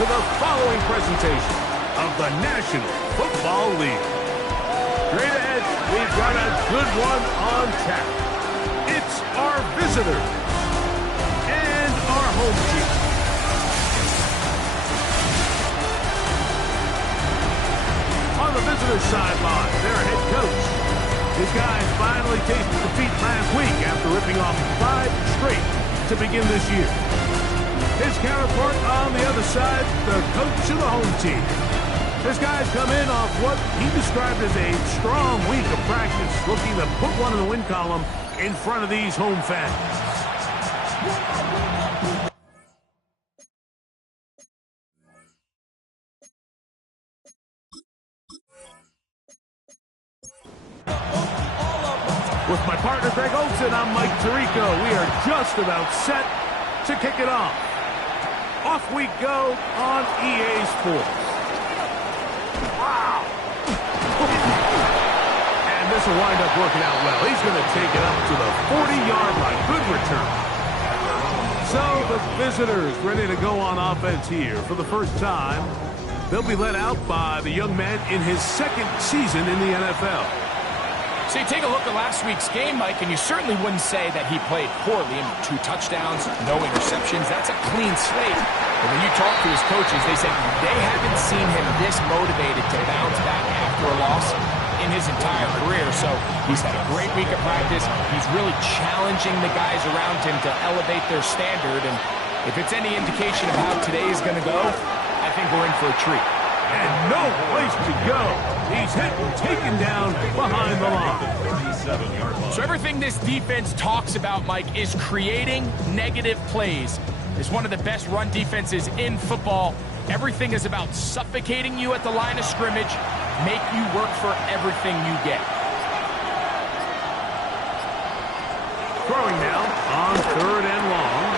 to the following presentation of the National Football League. Straight ahead, we've got a good one on tap. It's our visitors and our home team. On the visitors' sideline, their head coach. His guys finally tasted defeat last week after ripping off 5 straight to begin this year. His counterpart on the other side, the coach of the home team. His guys come in off what he described as a strong week of practice, looking to put one in the win column in front of these home fans. With my partner, Greg Olson, I'm Mike Tirico. We are just about set to kick it off. Off we go on EA Sports. Wow! And this will wind up working out well. He's going to take it up to the 40-yard line. Good return. So the visitors ready to go on offense here for the first time. They'll be led out by the young man in his 2nd season in the NFL. So you take a look at last week's game, Mike, and you certainly wouldn't say that he played poorly. I mean, 2 touchdowns, no interceptions. That's a clean slate. But when you talk to his coaches, they said they haven't seen him this motivated to bounce back after a loss in his entire career. So he's had a great week of practice. He's really challenging the guys around him to elevate their standard. And if it's any indication of how today is going to go, I think we're in for a treat. And no place to go. He's hit and taken down behind the line. So everything this defense talks about, Mike, is creating negative plays. It's one of the best run defenses in football. Everything is about suffocating you at the line of scrimmage, make you work for everything you get. Throwing now on 3rd and long.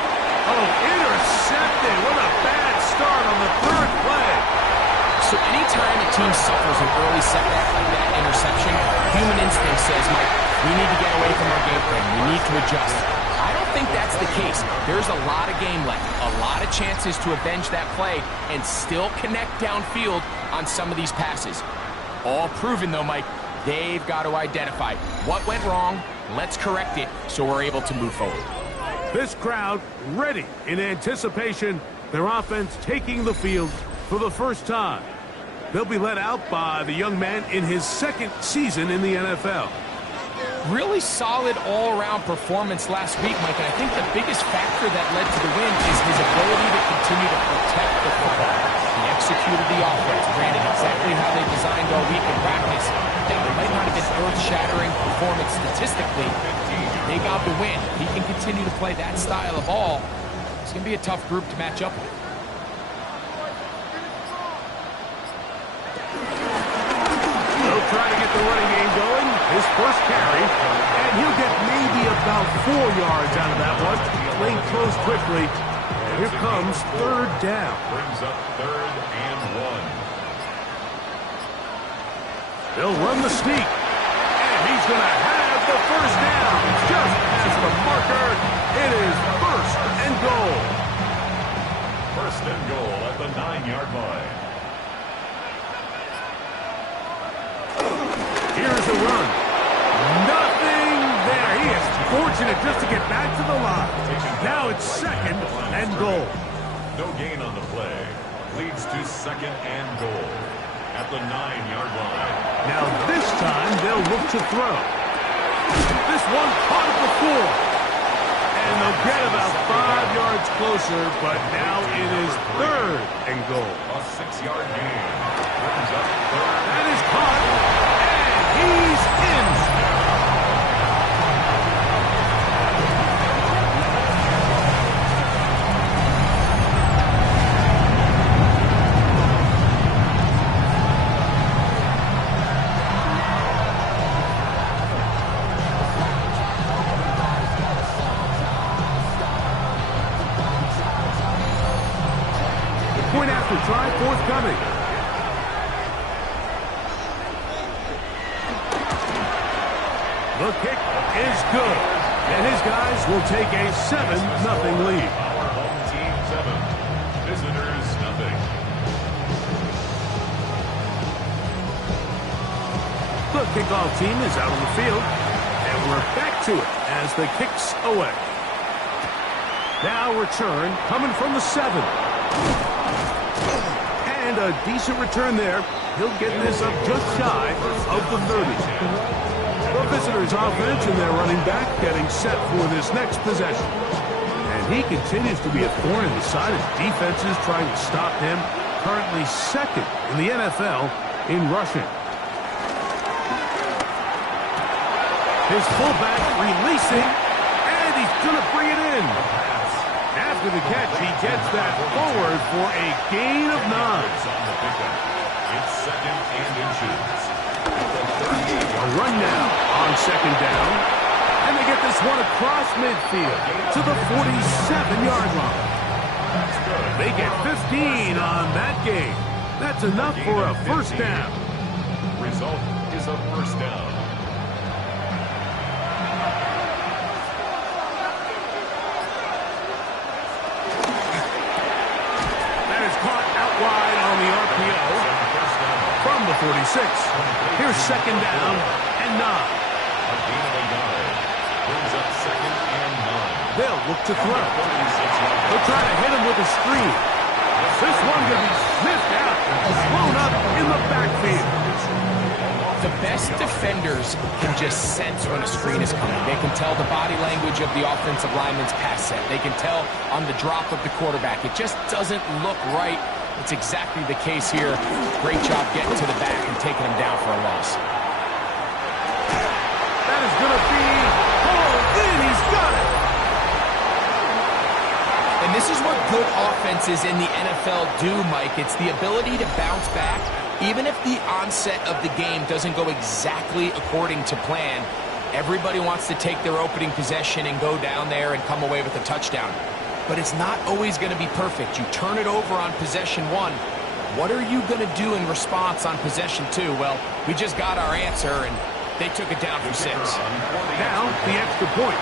Oh, intercepted. What a bad start on the 3rd play. So anytime a team suffers an early setback like that interception, human instinct says, Mike, we need to get away from our game plan. We need to adjust. I don't think that's the case. There's a lot of game left, a lot of chances to avenge that play and still connect downfield on some of these passes. All proven, though, Mike, they've got to identify what went wrong, let's correct it so we're able to move forward. This crowd ready in anticipation, their offense taking the field for the first time. They'll be led out by the young man in his 2nd season in the NFL. Really solid all-around performance last week, Mike, and I think the biggest factor that led to the win is his ability to continue to protect the football. He executed the offense, ran it exactly how they designed all week in practice. It might not have been earth-shattering performance statistically. They got the win. He can continue to play that style of ball. It's going to be a tough group to match up with. Try to get the running game going. His first carry, and he'll get maybe about 4 yards out of that one. Lane closed quickly. And here comes 3rd down. Brings up 3rd and 1. They'll run the sneak, and he's going to have the first down. Just as the marker, it is 1st and goal. 1st and goal at the 9-yard line. Here's a run. Nothing there. He is fortunate just to get back to the line. Now it's 2nd and goal. No gain on the play. Leads to 2nd and goal at the 9-yard line. Now this time they'll look to throw. This one caught it before. And they'll get about 5 yards closer, but now it is 3rd and goal. A 6-yard gain. Brings up 3rd. That is caught. He's in. The point after try forthcoming. The kick is good, and his guys will take a 7-0 lead. Our home team 7, visitors 0. The kickoff team is out on the field, and we're back to it as the kick's away. Now return coming from the 7. And a decent return there. He'll get this up just shy of the 30. The visitors' offense and their running back getting set for this next possession. And he continues to be a thorn in the side of defenses trying to stop him. Currently second in the NFL in rushing. His fullback releasing, and he's going to bring it in. After the catch, he gets that forward for a gain of 9. It's second and inches. A run now on second down. And they get this one across midfield to the 47-yard line. They get 15 on that game. That's enough for a first down. Result is a first down. That is caught out wide on the RPO from the 46. Here's second down and 9. A gain of a yard. Brings up second and 9. They'll look to throw. They'll try to hit him with a screen. This one going to be sniffed out and thrown up in the backfield. The best defenders can just sense when a screen is coming. They can tell the body language of the offensive lineman's pass set. They can tell on the drop of the quarterback. It just doesn't look right. It's exactly the case here. Great job getting to the back and taking him down for a loss. That is going to be pulled in. He's got it. And this is what good offenses in the NFL do, Mike. It's the ability to bounce back. Even if the onset of the game doesn't go exactly according to plan, everybody wants to take their opening possession and go down there and come away with a touchdown. But it's not always going to be perfect. You turn it over on possession 1. What are you going to do in response on possession 2? Well, we just got our answer, and they took it down for 6. Now, the extra point.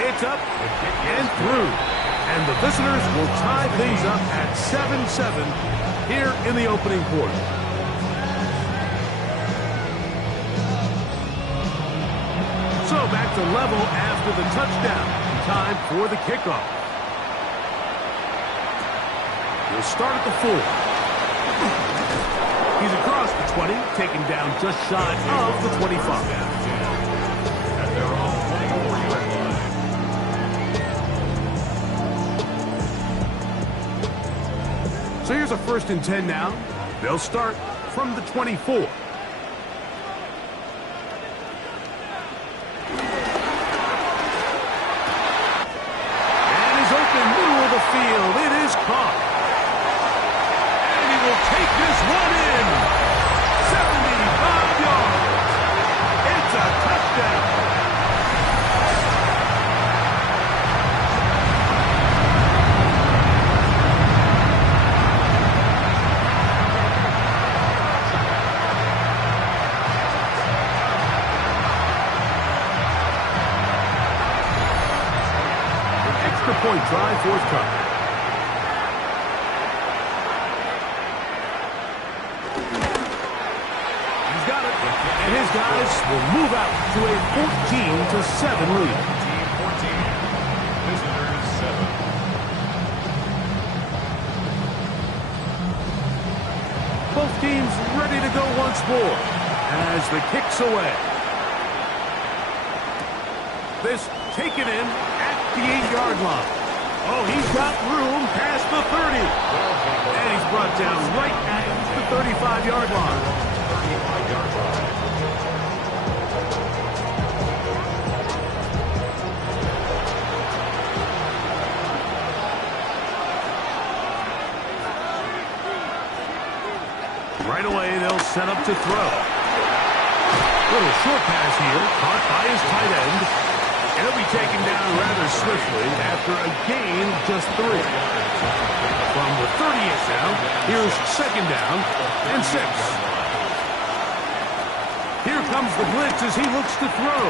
It's up and through. And the visitors will tie things up at 7-7 here in the opening quarter. So back to level after the touchdown. Time for the kickoff. He'll start at the 4. He's across the 20, taken down just shy of the 25. And they're on 24-yard line. So here's a 1st and 10 now. They'll start from the 24. And he's open middle of the field. It is caught. And he will take this one in. 75 yards. It's a touchdown. Point try forthcoming. He's got it. And his guys will move out to a 14-7 lead. Team 14. Visitors 7. Both teams ready to go once more as the kick's away. This taken in at the 8-yard line. Oh, he's got room past the 30. And he's brought down right at the 35-yard line. 35-yard line. Right away, they'll set up to throw. Little short pass here, caught by his tight end. And he'll be taken down rather swiftly after a gain of just 3. From the 30th now, here's second down and 6. Here comes the blitz as he looks to throw.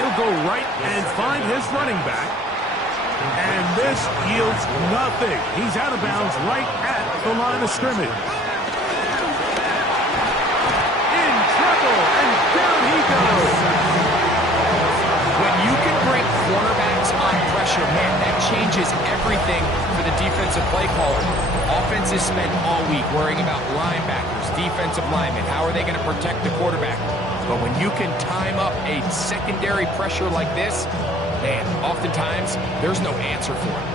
He'll go right and find his running back. And this yields nothing. He's out of bounds right at at the line of scrimmage. In trouble, and down he goes. When you can bring cornerbacks on pressure, man, that changes everything for the defensive play caller. Offenses spend all week worrying about linebackers, defensive linemen. How are they going to protect the quarterback? But when you can time up a secondary pressure like this, man, oftentimes there's no answer for it.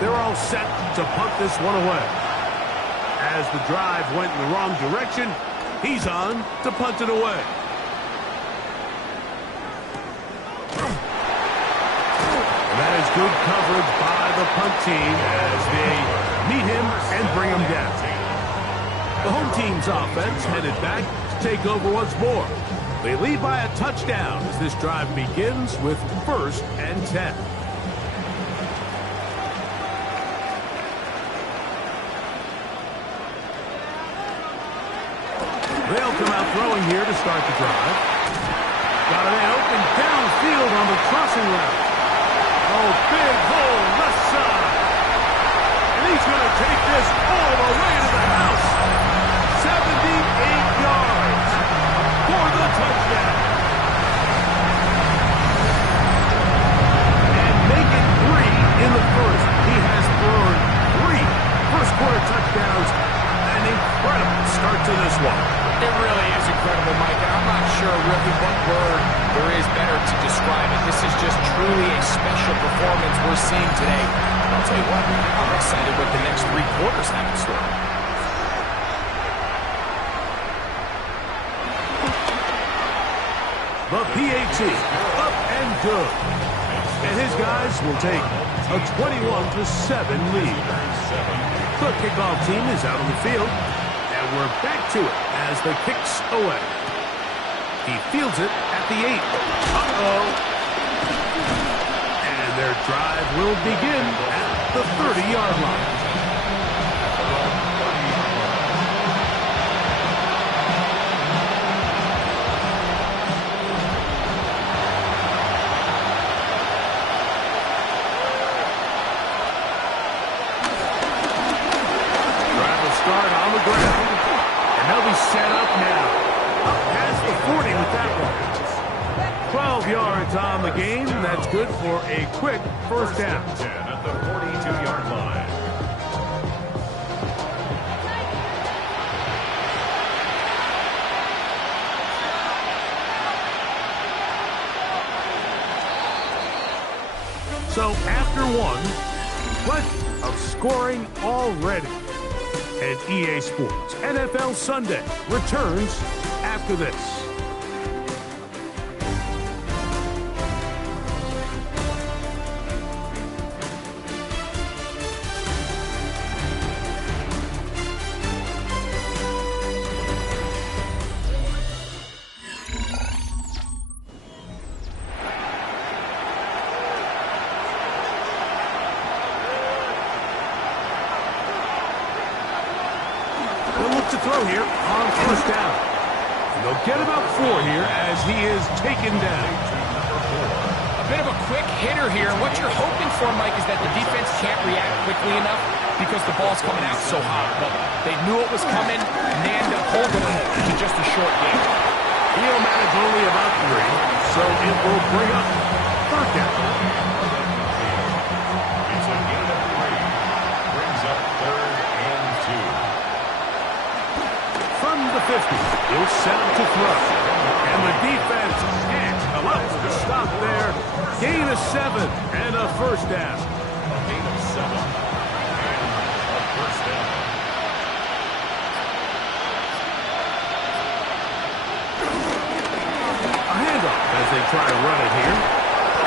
They're all set to punt this one away. As the drive went in the wrong direction, he's on to punt it away. That is good coverage by the punt team as they meet him and bring him down. The home team's offense headed back to take over once more. They lead by a touchdown as this drive begins with 1st and 10. They'll come out throwing here to start the drive. Got a man open downfield on the crossing route. Oh, big hole left side. And he's going to take this all the way to the house. 78 yards for the touchdown. And make it 3 in the first. He has earned 3 first-quarter touchdowns. An incredible start to this one. It really is incredible, Mike, and I'm not sure really what word there is better to describe it. This is just truly a special performance we're seeing today. I'll tell you what, I'm excited what the next 3 quarters have in store. The PAT, up and good. And his guys will take a 21-7 lead. The kickoff team is out on the field. And we're back to it as the kick's away. He fields it at the 8. Uh-oh. And their drive will begin at the 30-yard line. Drive will start on the ground. They'll be set up now. Up past the 40 with that one. 12 yards on the game. That's good for a quick first down. 10 at the 42-yard line. So after one, plenty of scoring already. And EA Sports NFL Sunday returns after this. To throw here on first down. And they'll get about 4 here as he is taken down. A bit of a quick hitter here. What you're hoping for, Mike, is that the defense can't react quickly enough because the ball's coming out so hot. But they knew it was coming, and they ended up holding it to just a short game. He'll manage only about 3, so it will bring up 3rd down. It's a gain of 3. Brings up 3rd and 2. From the 50, he'll set up to throw. And the defense can't allow to stop there. Gain of 7 and a first down. A gain of 7 and a first down. A handoff as they try to run it here.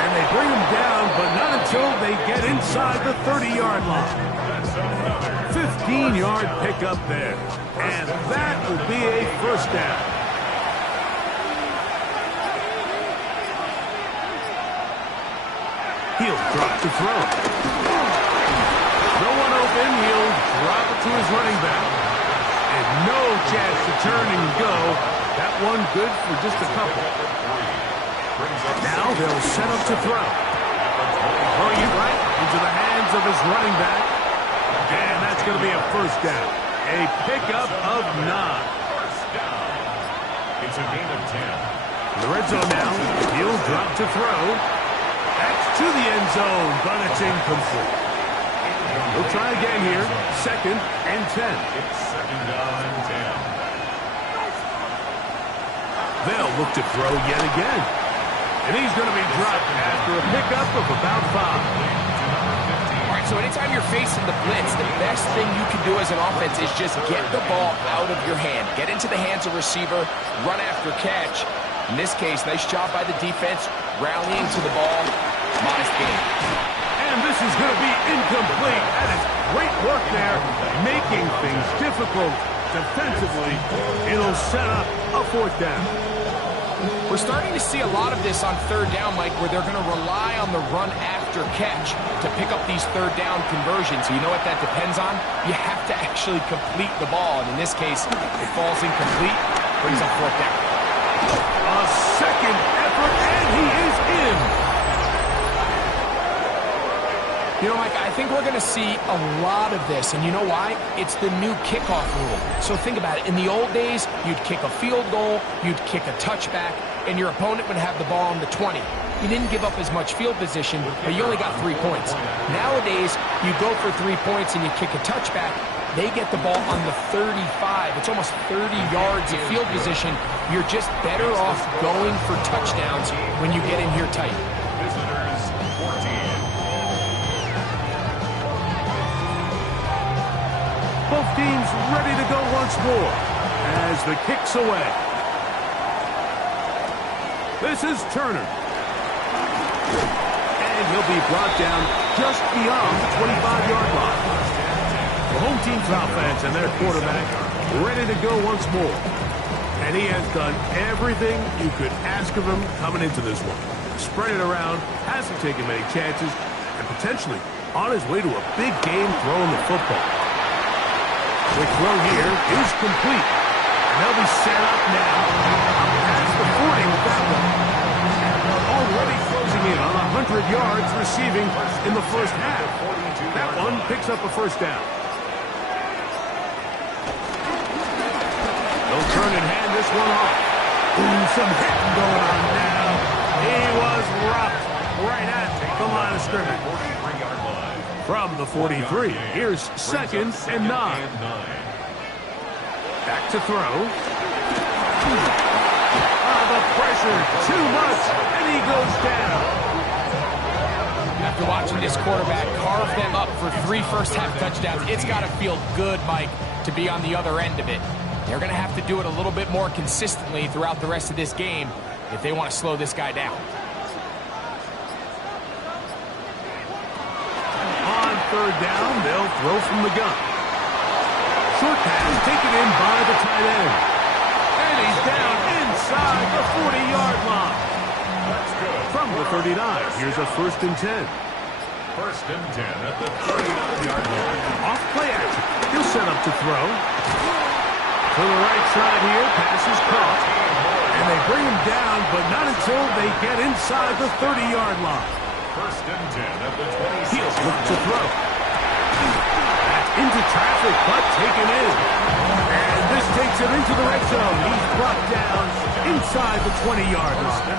And they bring him down, but not until they get inside the 30-yard line. 15-yard pickup there. And that will be a first down. He'll drop to throw. No one open. He'll drop it to his running back. And no chance to turn and go. That one good for just a couple. Now they'll set up to throw. Throwing it right into the hands of his running back. And that's going to be a first down. A pickup of 9. First down. It's a gain of 10. In the red zone now. He'll drop to throw. That's to the end zone, but it's incomplete. We'll try again here. 2nd and 10. It's 2nd down and 10. They'll look to throw yet again. And he's going to be dropped after a pickup of about 5. All right, so anytime you're facing the blitz, the best thing you can do as an offense is just get the ball out of your hand. Get into the hands of receiver, run after catch. In this case, nice job by the defense, rallying to the ball. Modest gain. And this is going to be incomplete. That is great work there, making things difficult defensively. It'll set up a 4th down. We're starting to see a lot of this on 3rd down, Mike, where they're going to rely on the run after catch to pick up these 3rd down conversions. You know what that depends on? You have to actually complete the ball. And in this case, it falls incomplete, brings up 4th down. A second effort, and he is in. You know, Mike, I think we're going to see a lot of this, and you know why? It's the new kickoff rule. So think about it. In the old days, you'd kick a field goal, you'd kick a touchback, and your opponent would have the ball on the 20. You didn't give up as much field position, but you only got 3 points. Nowadays, you go for 3 points and you kick a touchback, they get the ball on the 35. It's almost 30 yards of field position. You're just better off going for touchdowns when you get in here tight. Visitors 14. Both teams ready to go once more as the kick's away. This is Turner. And he'll be brought down just beyond the 25-yard line. The home team's offense and their quarterback ready to go once more. And he has done everything you could ask of him coming into this one. Spread it around, hasn't taken many chances, and potentially on his way to a big game throwing the football. The throw here is complete. And they'll be set up now. Past the 40 with that one. Already closing in on 100 yards receiving in the first half. That one picks up a first down. They'll turn and hand this one off. Ooh, some hitting going on now. He was rocked right at the line of scrimmage. From the 43, here's 2nd and 9. Back to throw. The pressure, too much, and he goes down. After watching this quarterback carve them up for 3 first-half touchdowns, it's got to feel good, Mike, to be on the other end of it. They're going to have to do it a little bit more consistently throughout the rest of this game if they want to slow this guy down. On 3rd down, they'll throw from the gun. Short pass taken in by the tight end. And he's down inside the 40-yard line. From the 39, here's a 1st and 10. 1st and 10 at the 39-yard line. Off play action. He'll set up to throw. To the right side here, pass is caught. And they bring him down, but not until they get inside the 30-yard line. 1st and 10 at the 26. He'll look to throw. That's into traffic, but taken in. And this takes him into the red zone. He's brought down inside the 20-yard line.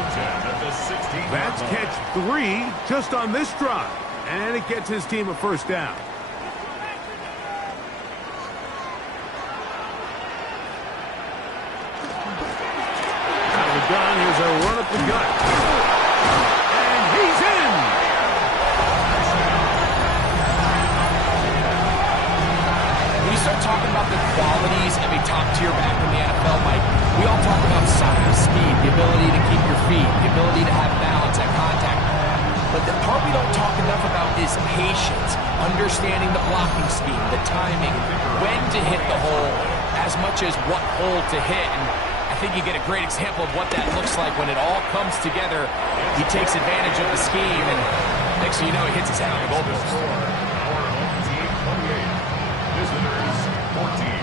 That's catch 3 just on this drive. And it gets his team a first down. Out of the gun, here's a run up the gut. And he's in! When you start talking about the qualities of a top-tier back in the NFL, Mike, we all talk about size, speed, the ability to keep your feet, the ability to have balance at contact. But the part we don't talk enough about is patience, understanding the blocking scheme, the timing, when to hit the hole, as much as what hole to hit. And I think you get a great example of what that looks like when it all comes together. He takes advantage of the scheme, and next thing you know, he hits his head on the goalpost. Our home team 28, visitors 14.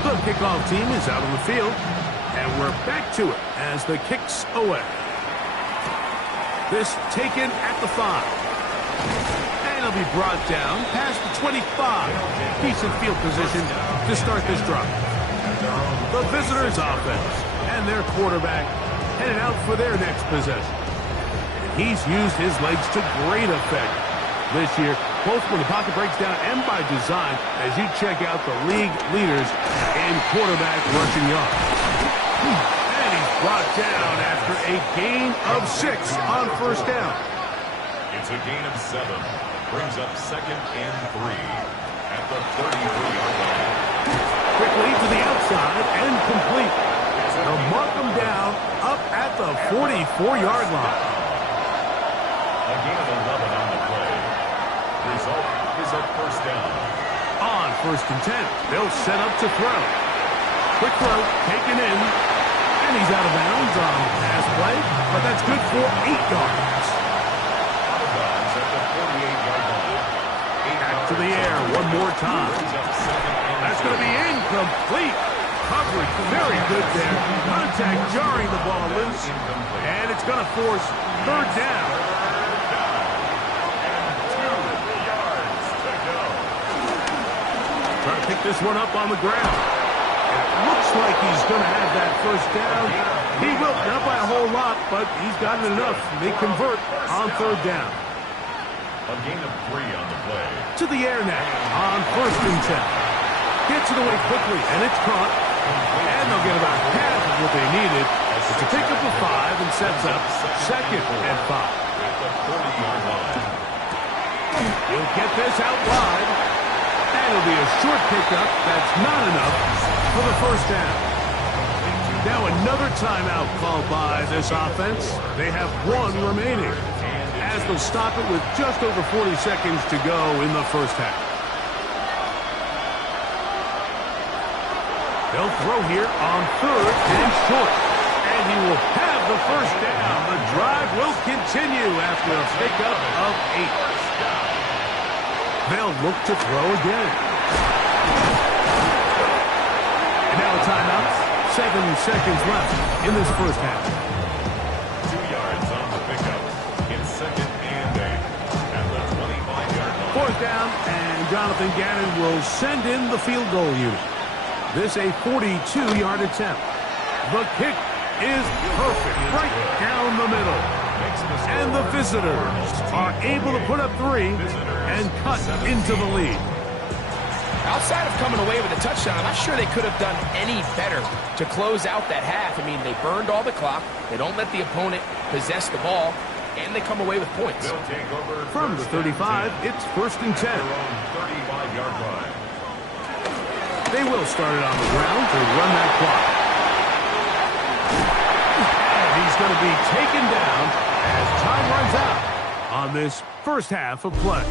The kickoff team is out on the field, and we're back to it as the kick's away. This taken at the 5. And he'll be brought down past the 25. Decent field position to start this drive. The visitors' offense and their quarterback headed out for their next possession. He's used his legs to great effect this year, both when the pocket breaks down and by design, as you check out the league leaders in quarterback rushing yards. And he's brought down after a gain of 6 on first down. It's a gain of 7. Brings up 2nd and 3 at the 33-yard line. Quickly to the outside and complete. They'll mark him down up at the 44-yard line. A gain of 11 on the play. Result is a first down. On 1st and 10, they'll set up to throw. Quick throw, taken in, and he's out of bounds on the pass play, but that's good for 8 yards. Out of bounds at the 48-yard line. Back to the air one more time. That's going to be incomplete. Coverage very good there. Contact jarring the ball loose, and it's going to force 3rd down. Trying to pick this one up on the ground. It looks like he's going to have that first down. He will, not by a whole lot, but he's got it enough. They convert on 3rd down. A gain of 3 on the play. To the air now on 1st and 10. Gets it away quickly, and it's caught. And they'll get about half of what they needed. It's a pickup of 5 and sets up 2nd and 5. At the 40-yard line. He'll get this out wide. And it'll be a short pickup. That's not enough for the first down. Now another timeout called by this offense. They have 1 remaining, as they'll stop it with just over 40 seconds to go in the first half. They'll throw here on 3rd and short. And he will have the first down. The drive will continue after a pickup of 8. They'll look to throw again. And now a timeout. 7 seconds left in this first half. 2 yards on the pickup. It's 2nd and 8 at the 25-yard line. 4th down, and Jonathan Gannon will send in the field goal unit. This a 42-yard attempt. The kick is perfect, right down the middle. And the visitors are able to put up 3 and cut into the lead. Outside of coming away with a touchdown, I'm not sure they could have done any better to close out that half. I mean, they burned all the clock. They don't let the opponent possess the ball, and they come away with points. From the 35, it's 1st and 10. 35-yard line. They will start it on the ground to run that clock. And he's going to be taken down as time runs out on this first half of play.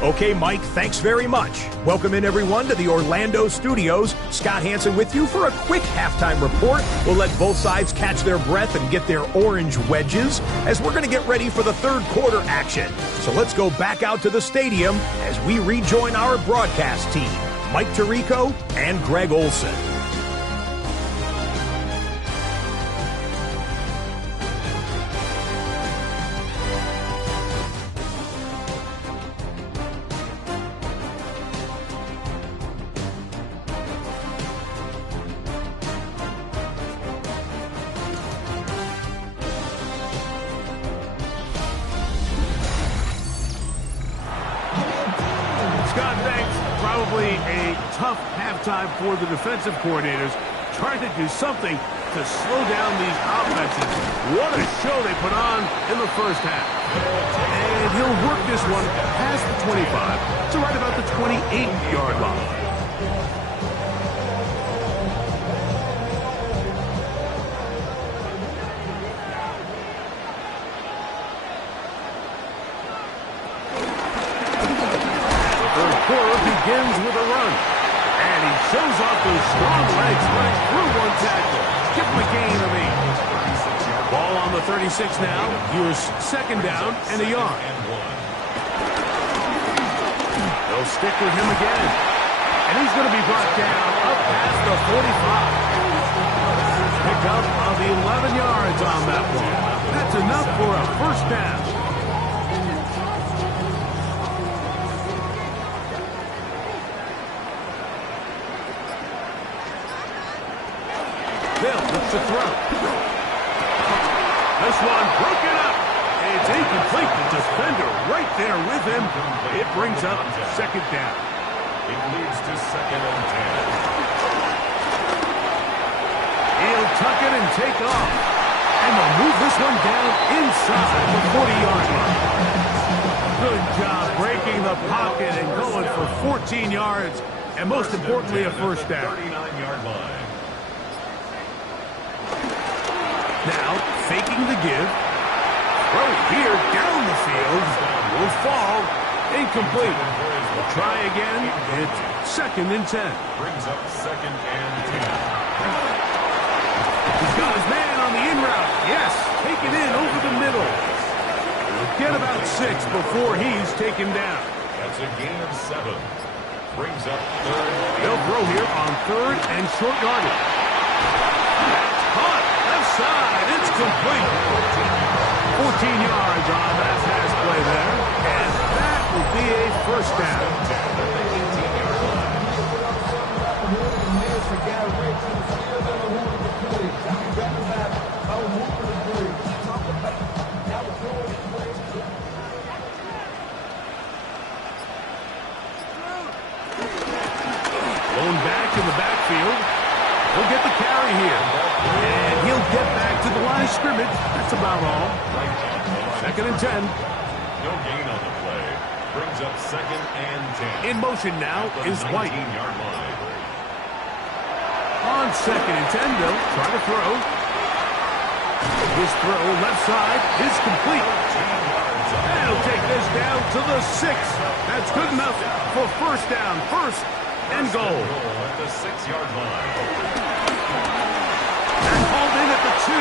Okay, Mike, thanks very much. Welcome in, everyone, to the Orlando studios. Scott Hansen with you for a quick halftime report. We'll let both sides catch their breath and get their orange wedges as we're going to get ready for the 3rd quarter action. So let's go back out to the stadium as we rejoin our broadcast team, Mike Tirico and Greg Olson. Halftime for the defensive coordinators, trying to do something to slow down these offenses. What a show they put on in the first half. And he'll work this one past the 25 to right about the 28-yard line. The 3rd quarter begins with a run. And he shows off those strong legs running through 1 tackle. Give him a gain of 8. Ball on the 36 now. Here's 2nd down and a yard. They'll stick with him again. And he's going to be brought down up past the 45. pickup of 11 yards on that one. That's enough for a first down. Bill looks to throw. This one broken up. It's incomplete. The defender right there with him. It brings up second down. It leads to 2nd and 10. He'll tuck it and take off. And they'll move this one down inside the 40-yard line. Good job breaking the pocket and going for 14 yards. And most importantly, a first down. 39-yard line. Now, faking the give. Throw here down the field. Will fall. Incomplete. We'll try again. It's 2nd and 10. Brings up 2nd and 10. He's got his man on the in route. Yes, taken in over the middle. He'll get about 6 before he's taken down. That's a gain of 7. Brings up 3rd. They'll throw here on 3rd and short yardage. That's caught. Left side. It's complete. 14 yards on that pass play there. And that will be a first down. Blown back in the backfield. He'll get the carry here. And he'll get back to the line of scrimmage. That's about all. 2nd and 10. No gain on the play. Brings up 2nd and 10. In motion now is White. 19-yard line. On 2nd and 10, they'll try to throw. His throw left side is complete. And he'll take this down to the 6. That's good enough for first down. First and goal. At the 6-yard line. And hauled in at the 2.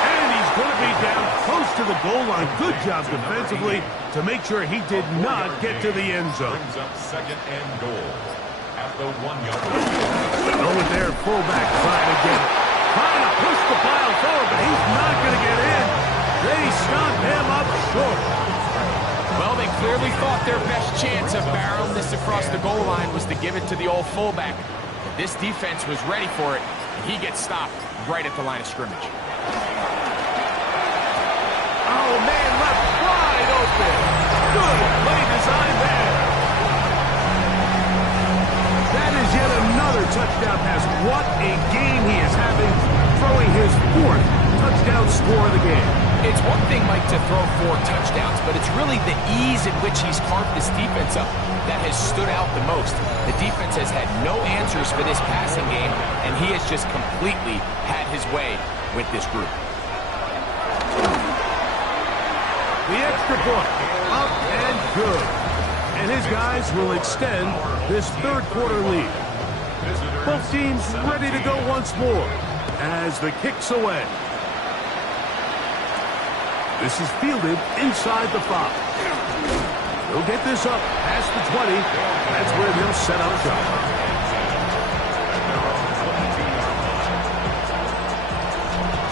And he's going to be down close to the goal line. Good job defensively to make sure he did not get to the end zone. Brings up 2nd and goal at the 1-yard line. They'll go with their fullback trying to get it. Trying to push the pile forward, but he's not going to get in. They stop him up short. Well, they clearly thought their best chance of barreling this across the goal line was to give it to the old fullback. This defense was ready for it. He gets stopped right at the line of scrimmage. Oh, man, left wide open. Good play design there. That is yet another touchdown pass. What a game he is having, throwing his 4th touchdown score of the game. It's one thing, Mike, to throw 4 touchdowns, but it's really the ease in which he's carved this defense up that has stood out the most. The defense has had no answers for this passing game, and he has just completely had his way with this group. The extra point, up and good. And his guys will extend this 3rd quarter lead. Both teams ready to go once more as the kick's away. This is fielded inside the 5. They'll get this up past the 20. That's where they'll set up shop.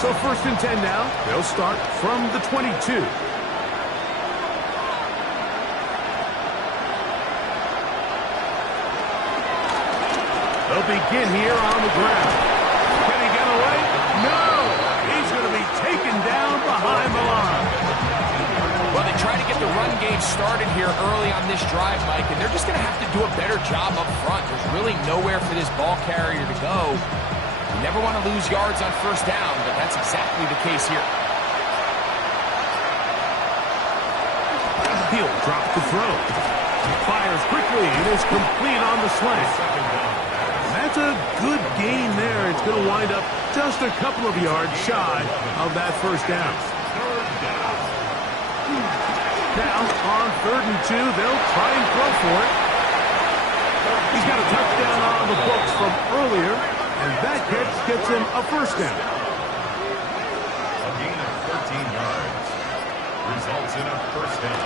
So 1st and 10 now. They'll start from the 22. They'll begin here on the ground. Can he get away? No! He's going to be taken down behind the line. Well, they try to get the run game started here early on this drive, Mike, and they're just going to have to do a better job up front. There's really nowhere for this ball carrier to go. You never want to lose yards on 1st down, but that's exactly the case here. He'll drop the throw. Fires quickly. It is complete on the slant. That's a good gain there. It's going to wind up just a couple of yards shy of that first down. Now, on 3rd and 2, they'll try and throw for it. He's got a touchdown on the books from earlier, and that catch gets him a first down. A gain of 13 yards results in a first down.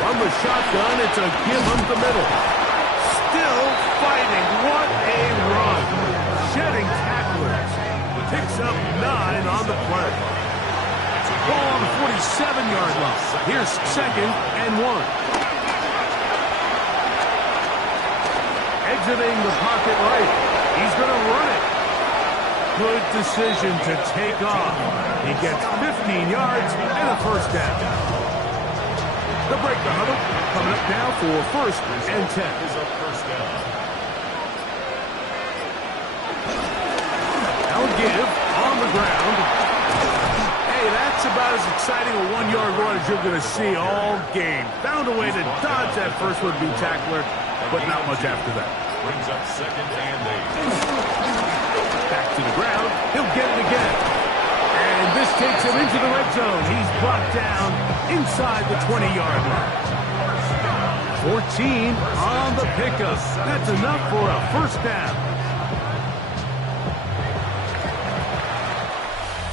From the shotgun, it's a give him the middle. Still fighting. What a run. Shedding tacklers. picks up 9 on the play. Ball on the 47-yard line. Here's 2nd and 1. Exiting the pocket right. He's going to run it. Good decision to take off. He gets 15 yards and a first down. The break the huddle. Coming up now for 1st and 10. Is a first down. Now give on the ground. Hey, that's about as exciting a 1-yard run as you're going to see all game. Found a way to dodge that first would-be tackler, but not much after that. Brings up 2nd and 8. Back to the ground. He'll get it again. And this takes him into the red zone. He's brought down inside the 20-yard line. 14 on the pickup. That's enough for a first down.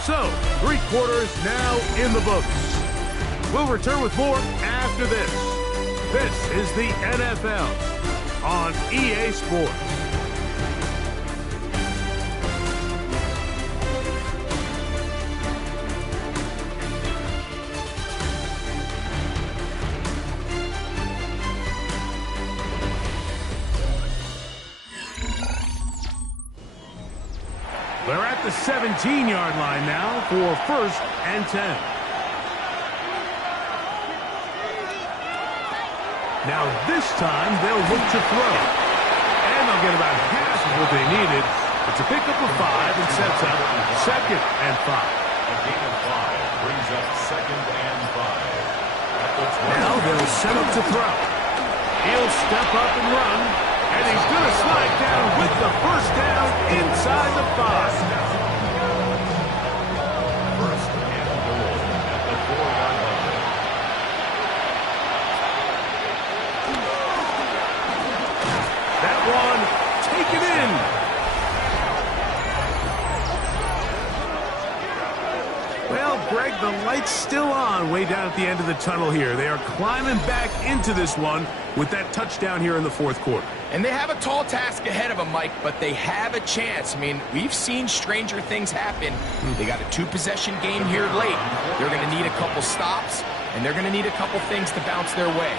So, 3 quarters now in the books. We'll return with more after this. This is the NFL on EA Sports. They're at the 17-yard line now for 1st and 10. Now this time they'll look to throw. And they'll get about half of what they needed. It's a pickup of 5 and sets up 2nd and 5. A gain of 5 brings up 2nd and 5. Now they'll set up to throw. He'll step up and run. And he's going to slide down with the first down inside the 5. First and goal at the 4-yard line. That one taken in. Well, Greg, the light's still on way down at the end of the tunnel here. They are climbing back into this one with that touchdown here in the 4th quarter. And they have a tall task ahead of them, Mike, but they have a chance. I mean, we've seen stranger things happen. They got a 2-possession game here late. They're going to need a couple stops, and they're going to need a couple things to bounce their way.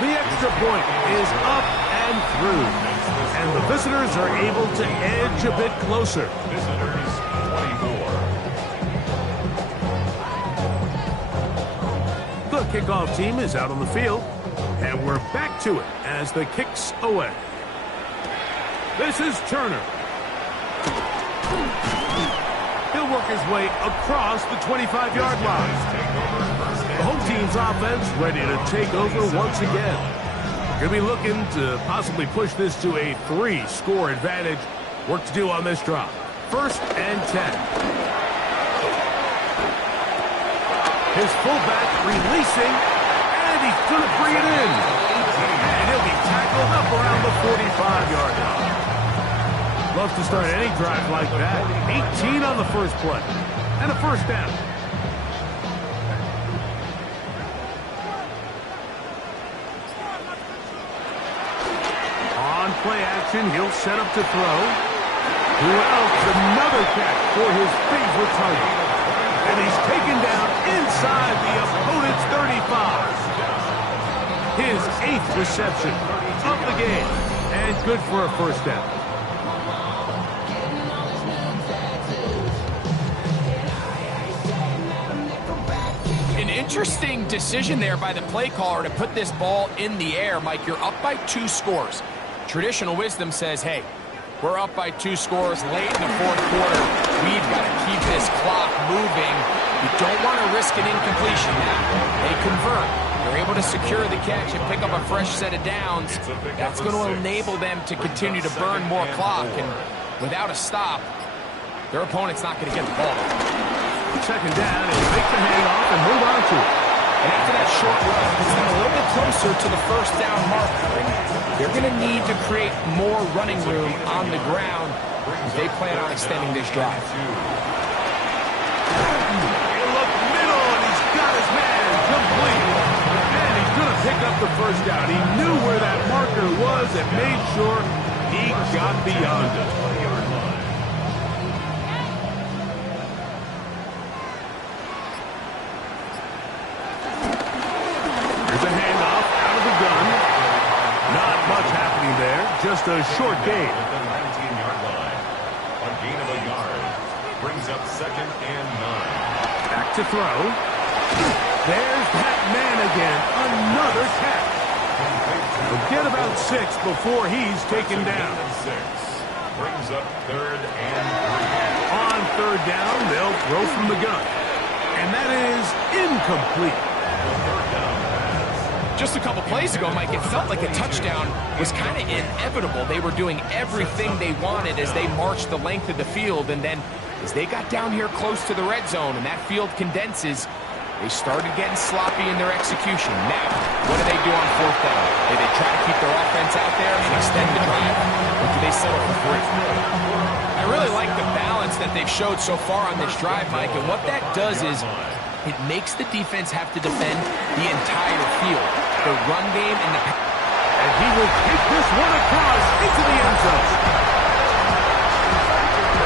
The extra point is up and through. And the visitors are able to edge a bit closer. Visitors 24. The kickoff team is out on the field. And we're back to it as the kick's away. This is Turner. He'll work his way across the 25-yard line. The home team's offense ready to take over once again. Going to be looking to possibly push this to a 3-score advantage. Work to do on this drive. 1st and 10. His fullback releasing. He's going to bring it in. And he'll be tackled up around the 45-yard line. Love to start any drive like that. 18 on the first play. And a first down. On play action, he'll set up to throw. Who else? Another catch for his favorite target. And he's taken down inside the opponent's 35. His 8th reception of the game, and good for a first down. An interesting decision there by the play caller to put this ball in the air. Mike, you're up by 2 scores. Traditional wisdom says, hey, we're up by 2 scores late in the 4th quarter. We've got to keep this clock moving. You don't want to risk an incompletion now. They convert. They're able to secure the catch and pick up a fresh set of downs. That's going to enable them to continue to burn more clock. And without a stop, their opponent's not going to get the ball. 2nd down, and make the handoff and move on to it. And after that short run, puts them a little bit closer to the first down marker. And they're going to need to create more running room on the ground if they plan on extending this drive. He'll look middle, and he's got his man complete. And he's going to pick up the first down. He knew where that marker was and made sure he got beyond it. just a short gain. At the 19-yard line. A gain of a yard. Brings up 2nd and 9. Back to throw. There's that man again. Another catch. He'll get about 6 before he's taken down. 6. Brings up 3rd and 3. On 3rd down, they'll throw from the gun. And that is incomplete. The 3rd down pass. Just a couple plays ago, Mike, it felt like a touchdown was kind of inevitable. They were doing everything they wanted as they marched the length of the field. And then as they got down here close to the red zone and that field condenses, they started getting sloppy in their execution. Now, what do they do on 4th down? Do they try to keep their offense out there and extend the drive? Or do they settle for 3? I really like the balance that they've showed so far on this drive, Mike. And what that does is it makes the defense have to defend the entire field. The run game and the... And he will take this one across into the end zone.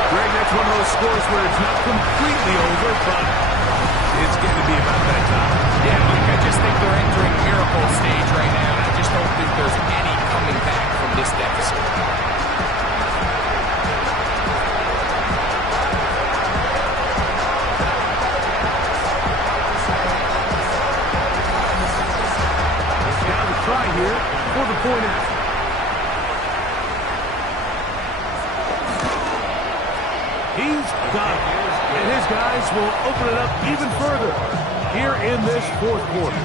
Greg, that's one of those scores where it's not completely over, but it's going to be about that time. Yeah, Mike, I just think they're entering miracle stage right now, and I just don't think there's any coming back from this deficit. Now the try here for the point out. He's got it. And his guys will open it up even further here in this 4th quarter.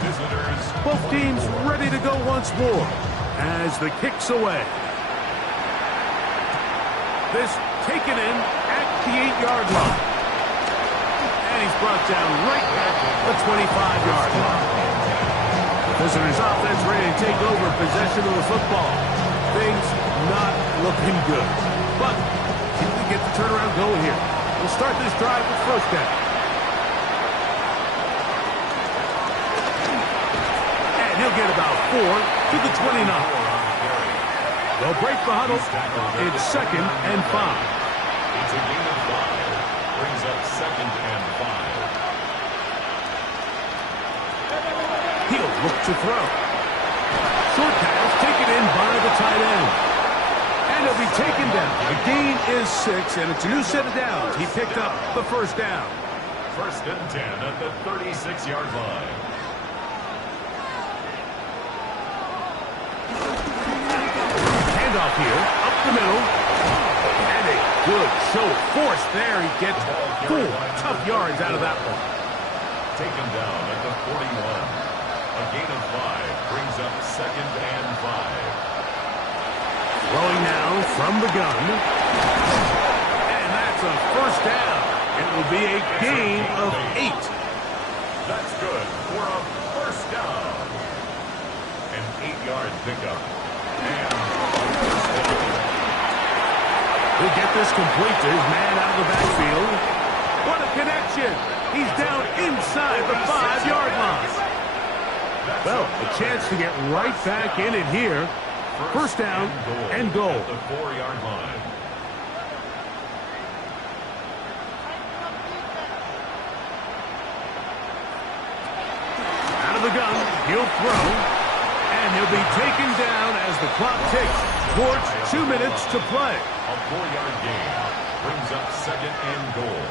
Visitors. Both teams ready to go once more as the kick's away. This taken in at the 8-yard line. And he's brought down right at the 25-yard line. The visitors' offense ready to take over possession of the football. Things not looking good. But see if we get the turnaround going here. We'll start this drive with 1st down. And he'll get about 4 to the 29. They'll break the huddle. It's 2nd and 5. It's a gain of 5. Brings up 2nd and 5. He'll look to throw. Short pass taken in by the tight end. And he'll be taken down. The gain is 6, and it's a new set of downs. He picked up the 1st down. 1st and 10 at the 36-yard line. Handoff here, up the middle. And a good show of force there. He gets 4 tough yards out of that one. Taken down at the 41. A gain of 5 brings up 2nd and 5. Throwing now from the gun. And that's a 1st down. It will be a gain of 8. That's good for a 1st down. An 8-yard pickup. And a 1st down. He'll get this complete to his man out of the backfield. What a connection. He's down inside the 5-yard line. Well, a chance to get right back in it here. 1st down and goal. At the 4-yard line. Out of the gun, he'll throw. And he'll be taken down as the clock ticks towards 2 minutes to play. A 4-yard gain brings up 2nd and goal.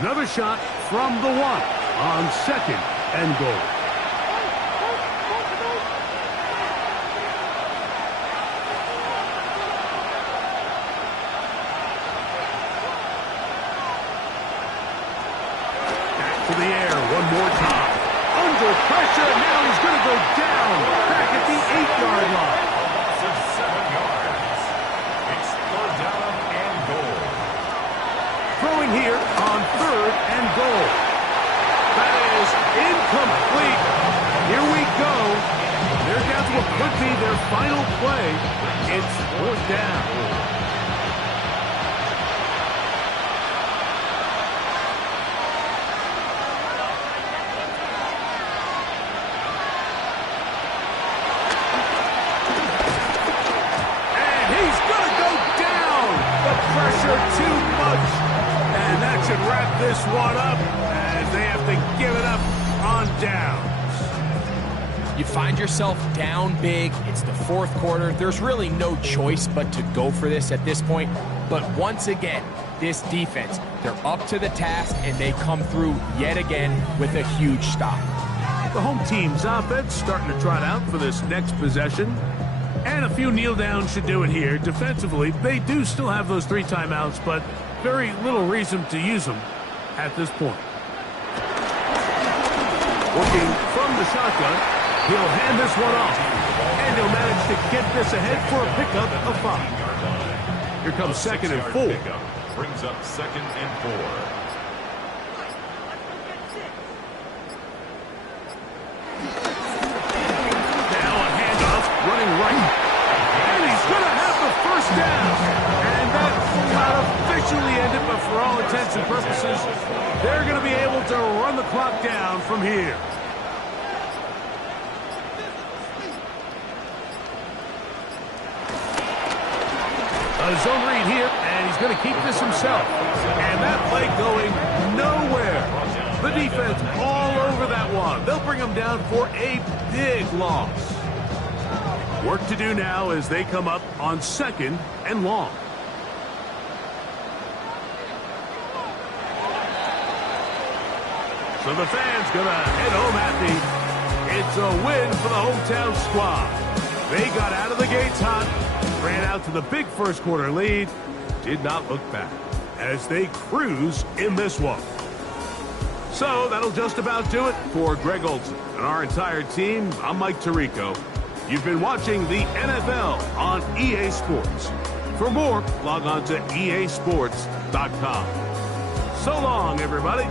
Another shot from the 1 on 2nd and goal. To the air one more time. Under pressure, now he's going to go down. Back at the 8-yard line. Loss of 7 yards. It's 3rd down and goal. Throwing here on 3rd and goal. That is incomplete. Here we go. They're down to what could be their final play. It's 4th down. Too much, and that should wrap this one up as they have to give it up on downs. You find yourself down big. It's the fourth quarter. There's really no choice but to go for this at this point. But once again, this defense, they're up to the task, and they come through yet again with a huge stop. The home team's offense starting to trot out for this next possession. And a few kneel downs should do it here. Defensively, they do still have those 3 timeouts, but very little reason to use them at this point. Working from the shotgun, he'll hand this one off. And he'll manage to get this ahead for a pickup of 5. Here comes 2nd and 4. Brings up 2nd and 4. Now a handoff, running right. And he's going to have the first down. And that will not officially end it, but for all intents and purposes, they're going to be able to run the clock down from here. A zone read here, and he's going to keep this himself. And that play going nowhere. The defense all over that one. They'll bring him down for a big loss. Work to do now as they come up on 2nd and long. So the fans going to head home happy. It's a win for the hometown squad. They got out of the gates hot, ran out to the big first quarter lead, did not look back as they cruise in this one. So that'll just about do it for Greg Olson and our entire team. I'm Mike Tirico. You've been watching the NFL on EA Sports. For more, log on to easports.com. So long, everybody.